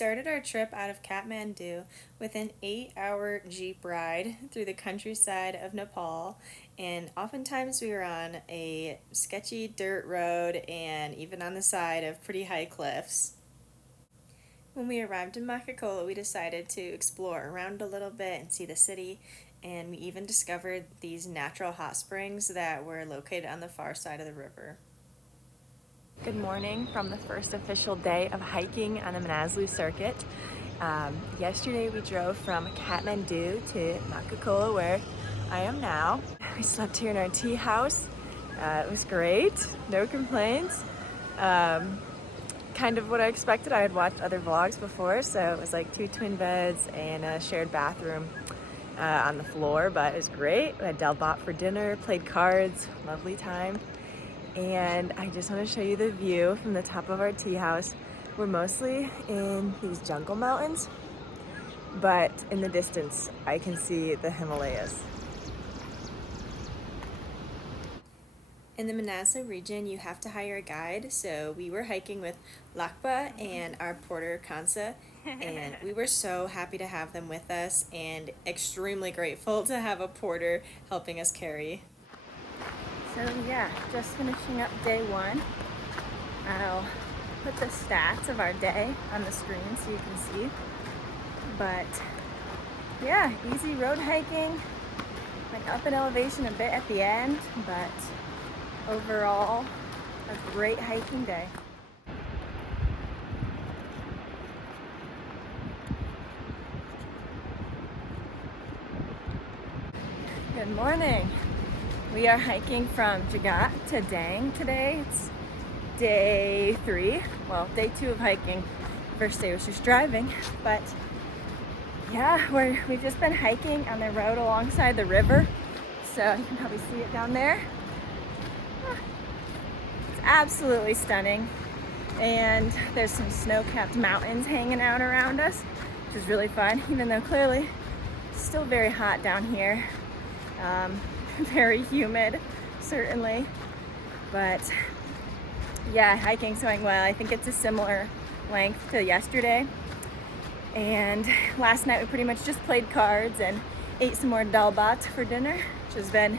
started our trip out of Kathmandu with an 8-hour Jeep ride through the countryside of Nepal, and oftentimes we were on a sketchy dirt road and even on the side of pretty high cliffs. When we arrived in Makakola, we decided to explore around a little bit and see the city, and we even discovered these natural hot springs that were located on the far side of the river. Good morning from the first official day of hiking on the Manaslu circuit. Yesterday we drove from Kathmandu to Makakola, where I am now. We slept here in our tea house. It was great, no complaints. Kind of what I expected. I had watched other vlogs before, so it was like 2 twin beds and a shared bathroom on the floor, but it was great. We had dalbat for dinner, played cards, lovely time. And I just want to show you the view from the top of our tea house. We're mostly in these jungle mountains, but in the distance I can see the Himalayas. In the Manaslu region, you have to hire a guide, so we were hiking with Lakpa and our porter Kansa, and we were so happy to have them with us and extremely grateful to have a porter helping us carry. So yeah, just finishing up day one. I'll put the stats of our day on the screen so you can see. But yeah, easy road hiking. Went up in elevation a bit at the end, but overall, a great hiking day. Good morning. We are hiking from Jagat to Dang today. It's day 3, well, day 2 of hiking. First day was just driving, but yeah, we've just been hiking on the road alongside the river, so you can probably see it down there. It's absolutely stunning, and there's some snow-capped mountains hanging out around us, which is really fun, even though clearly it's still very hot down here. Very humid, certainly, but yeah, hiking's going well. I think it's a similar length to yesterday, and last night we pretty much just played cards and ate some more dalbat for dinner, which has been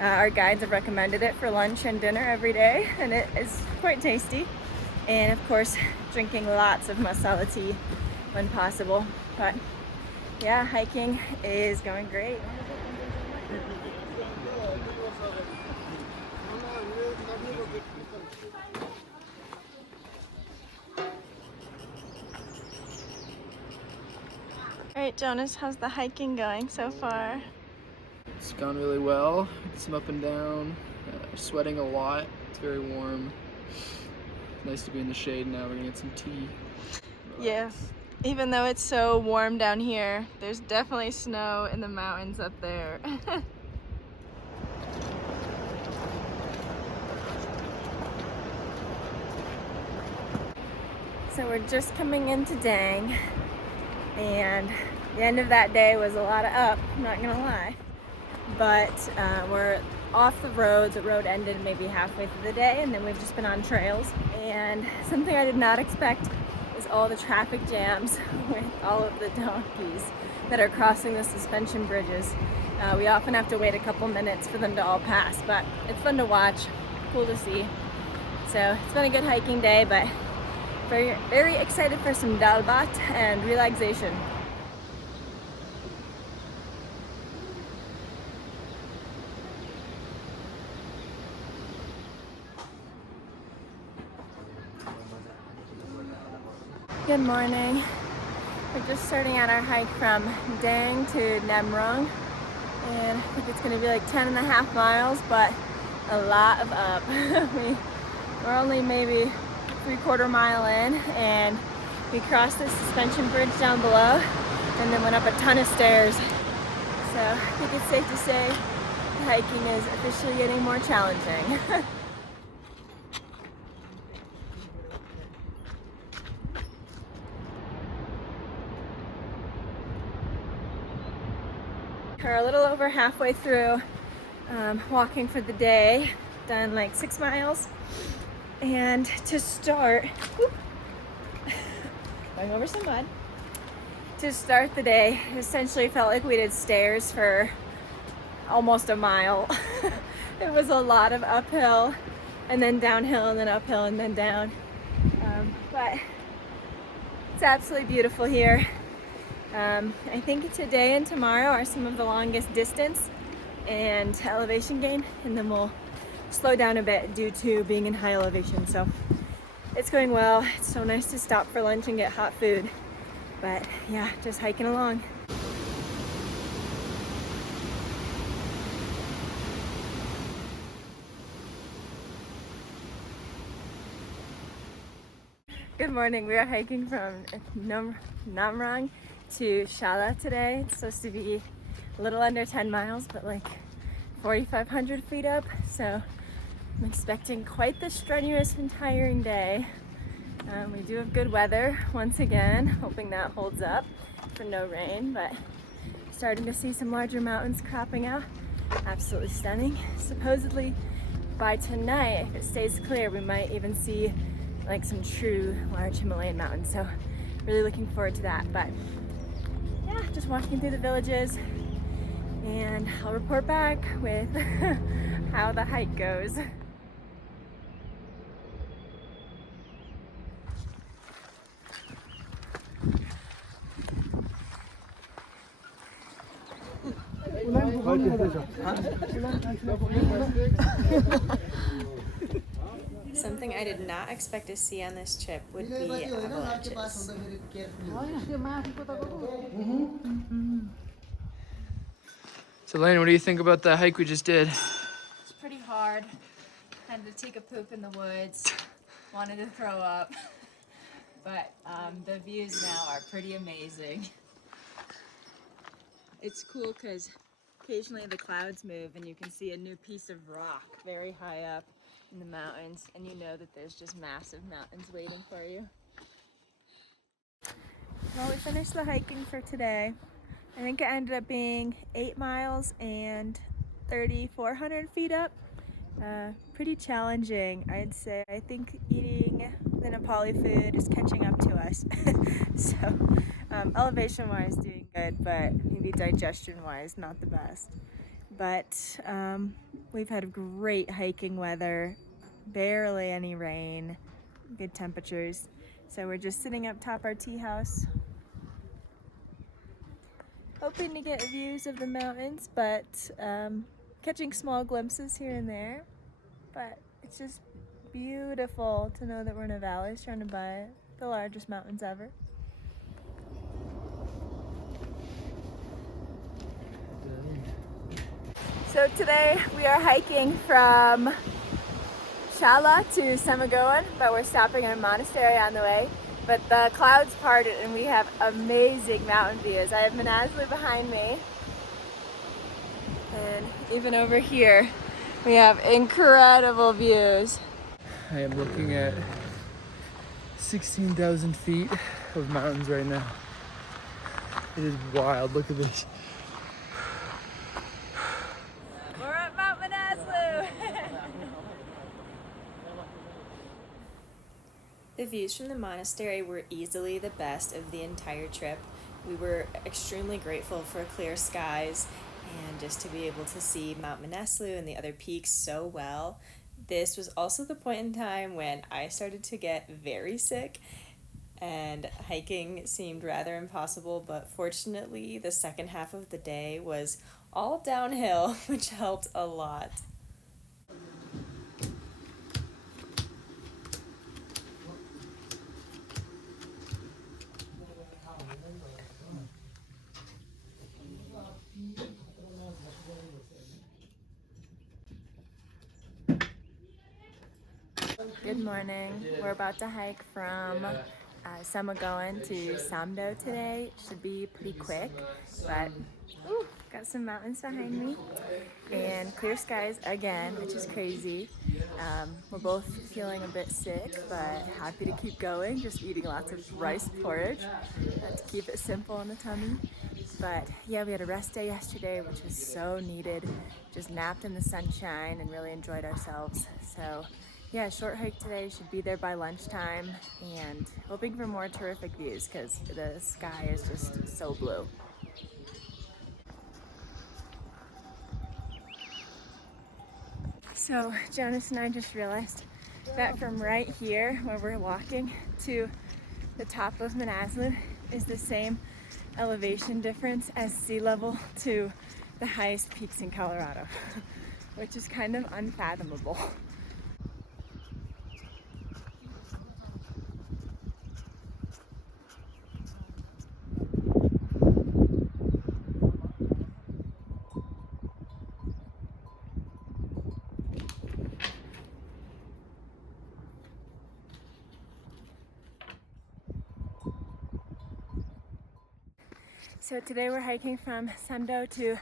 our guides have recommended it for lunch and dinner every day, and it is quite tasty. And of course, drinking lots of masala tea when possible. But yeah, hiking is going great. All right, Jonas, how's the hiking going so far? It's gone really well. Some up and down. Sweating a lot. It's very warm. Nice to be in the shade now. We're gonna get some tea. Yeah, even though it's so warm down here, there's definitely snow in the mountains up there. So we're just coming into Dang, and the end of that day was a lot of up, I'm not gonna lie. But we're off the road. The road ended maybe halfway through the day, and then we've just been on trails. And something I did not expect is all the traffic jams with all of the donkeys that are crossing the suspension bridges. We often have to wait a couple minutes for them to all pass, but it's fun to watch, cool to see. So it's been a good hiking day, but very, very excited for some dalbat and relaxation. Good morning. We're just starting out our hike from Dang to Namrung, and I think it's going to be like 10.5 miles, but a lot of up. We're only maybe 3/4 mile in, and we crossed the suspension bridge down below and then went up a ton of stairs. So I think it's safe to say the hiking is officially getting more challenging. We're a little over halfway through walking for the day, done like 6 miles. And to start, going over some mud. To start the day, it essentially felt like we did stairs for almost a mile. It was a lot of uphill and then downhill and then uphill and then down. But it's absolutely beautiful here. I think today and tomorrow are some of the longest distance and elevation gain, and then we'll slow down a bit due to being in high elevation. So it's going well. It's so nice to stop for lunch and get hot food. But yeah, just hiking along. Good morning. We are hiking from Namrang to Shala today. It's supposed to be a little under 10 miles, but like 4,500 feet up. So I'm expecting quite the strenuous and tiring day. We do have good weather once again, hoping that holds up for no rain, but starting to see some larger mountains cropping out. Absolutely stunning. Supposedly by tonight, if it stays clear, we might even see like some true large Himalayan mountains. So really looking forward to that. But yeah, just walking through the villages, and I'll report back with how the hike goes. Something I did not expect to see on this trip would be avalanches. So Lane, what do you think about the hike we just did? It's pretty hard. Had to take a poop in the woods. Wanted to throw up. But the views now are pretty amazing. It's cool because occasionally the clouds move and you can see a new piece of rock very high up in the mountains, and you know that there's just massive mountains waiting for you. Well, we finished the hiking for today. I think it ended up being 8 miles and 3,400 feet up. Pretty challenging, I'd say. I think eating the Nepali food is catching up to us. So elevation-wise, doing good, but maybe digestion-wise, not the best. But we've had great hiking weather, barely any rain, good temperatures. So we're just sitting up top our tea house, hoping to get views of the mountains, but catching small glimpses here and there. But it's just beautiful to know that we're in a valley surrounded by the largest mountains ever. So today we are hiking from Shala to Samagoan, but we're stopping in a monastery on the way. But the clouds parted and we have amazing mountain views. I have Manaslu behind me. And even over here, we have incredible views. I am looking at 16,000 feet of mountains right now. It is wild. Look at this. We're at Mount Manaslu! The views from the monastery were easily the best of the entire trip. We were extremely grateful for clear skies and just to be able to see Mount Manaslu and the other peaks so well. This was also the point in time when I started to get very sick and hiking seemed rather impossible, but fortunately the second half of the day was all downhill, which helped a lot. Good morning. We're about to hike from Samagoan to Samdo today. Should be pretty quick, but got some mountains behind me and clear skies again, which is crazy. We're both feeling a bit sick, but happy to keep going, just eating lots of rice porridge to keep it simple on the tummy. But yeah, we had a rest day yesterday, which was so needed. Just napped in the sunshine and really enjoyed ourselves. So Yeah, short hike today, should be there by lunchtime, and hoping for more terrific views because the sky is just so blue. So Jonas and I just realized that from right here where we're walking to the top of Manaslu is the same elevation difference as sea level to the highest peaks in Colorado, which is kind of unfathomable. So today we're hiking from Sundo to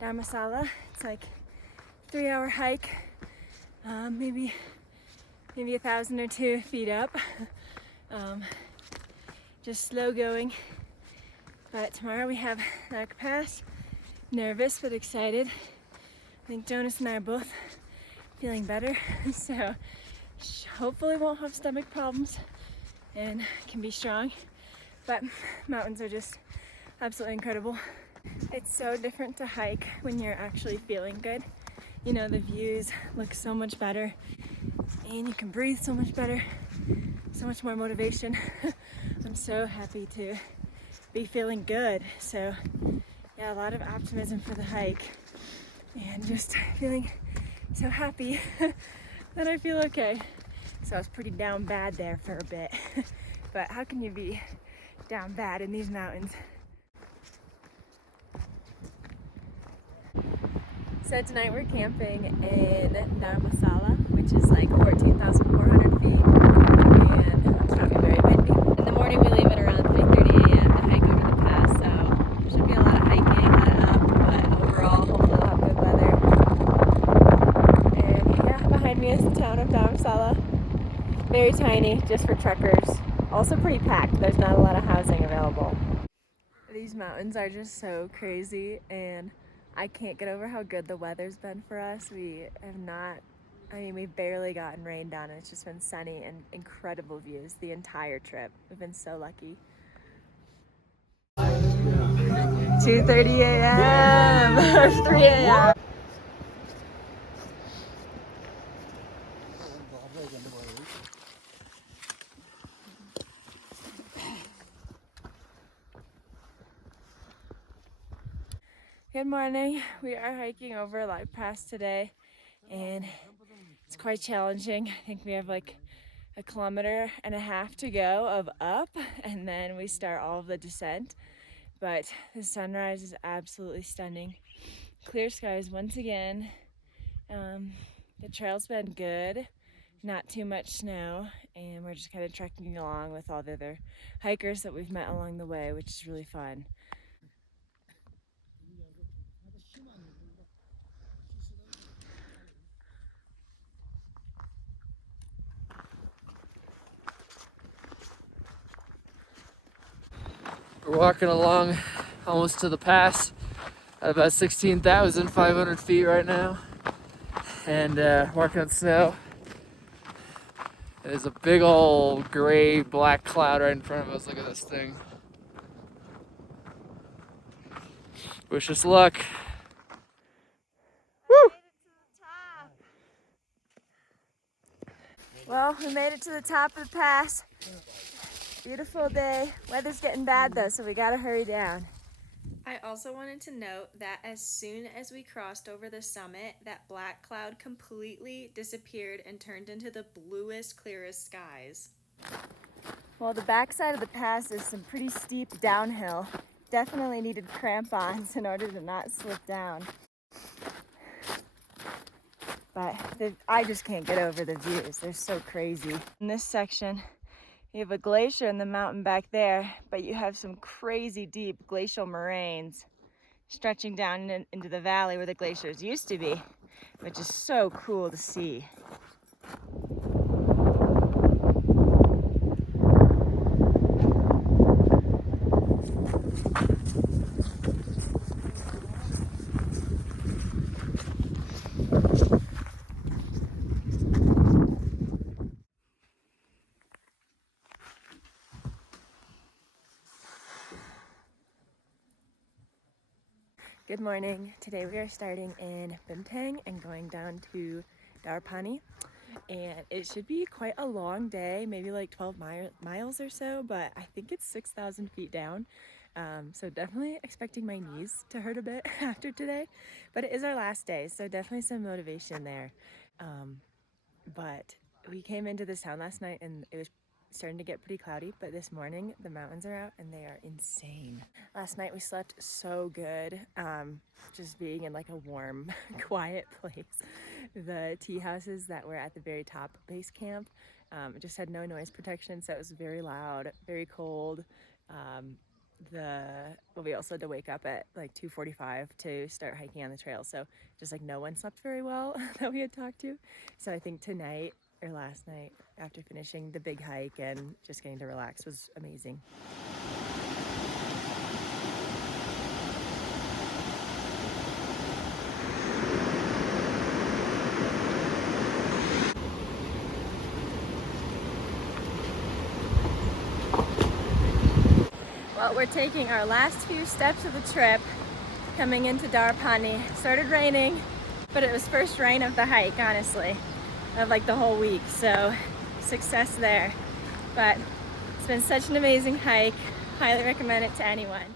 Dharmasala. It's like a 3-hour hike, maybe 1,000 or 2 feet up. Just slow going. But tomorrow we have Nark Pass. Nervous but excited. I think Jonas and I are both feeling better, so hopefully won't have stomach problems and can be strong. But mountains are just absolutely incredible. It's so different to hike when you're actually feeling good. You know, the views look so much better and you can breathe so much better, so much more motivation. I'm so happy to be feeling good. So yeah, a lot of optimism for the hike and just feeling so happy that I feel okay. So I was pretty down bad there for a bit, but how can you be down bad in these mountains? So tonight we're camping in Dharmasala, which is like 14,400 feet, and it's probably very windy. In the morning we leave at around 3:30 a.m. to hike over the pass, so should be a lot of hiking, a lot of up, but overall hopefully we'll have good weather. And yeah, behind me is the town of Dharmasala. Very tiny, just for trekkers. Also pretty packed, there's not a lot of housing available. These mountains are just so crazy, and I can't get over how good the weather's been for us. We've barely gotten rained on. It's just been sunny and incredible views the entire trip. We've been so lucky. 2:30 a.m. or 3 a.m. Good morning. We are hiking over Light Pass today, and it's quite challenging. I think we have like 1.5 kilometers to go of up, and then we start all of the descent. But the sunrise is absolutely stunning. Clear skies once again. The trail's been good, not too much snow, and we're just kind of trekking along with all the other hikers that we've met along the way, which is really fun. We're walking along almost to the pass at about 16,500 feet right now, and walking on snow. There's a big old gray black cloud right in front of us. Look at this thing. Wish us luck. Woo! Well, we made it to the top of the pass. Beautiful day. Weather's getting bad though, so we gotta hurry down. I also wanted to note that as soon as we crossed over the summit, that black cloud completely disappeared and turned into the bluest, clearest skies. Well, the backside of the pass is some pretty steep downhill. Definitely needed crampons in order to not slip down. But I just can't get over the views. They're so crazy. In this section, you have a glacier in the mountain back there, but you have some crazy deep glacial moraines stretching down into the valley where the glaciers used to be, which is so cool to see. Good morning. Today we are starting in Bimtang and going down to Darpani, and it should be quite a long day, maybe like 12 miles or so, but I think it's 6,000 feet down. So definitely expecting my knees to hurt a bit after today, but it is our last day, so definitely some motivation there. But we came into this town last night and it was starting to get pretty cloudy, but this morning the mountains are out and they are insane. Last night we slept so good, just being in like a warm, quiet place. The tea houses that were at the very top base camp just had no noise protection, so it was very loud, very cold. We also had to wake up at like 2:45 to start hiking on the trail, so just like no one slept very well that we had talked to. So I think tonight or last night, after finishing the big hike and just getting to relax, was amazing. Well, we're taking our last few steps of the trip coming into Darpani. It started raining, but it was first rain of the hike, honestly, of like the whole week, so success there. But it's been such an amazing hike. Highly recommend it to anyone.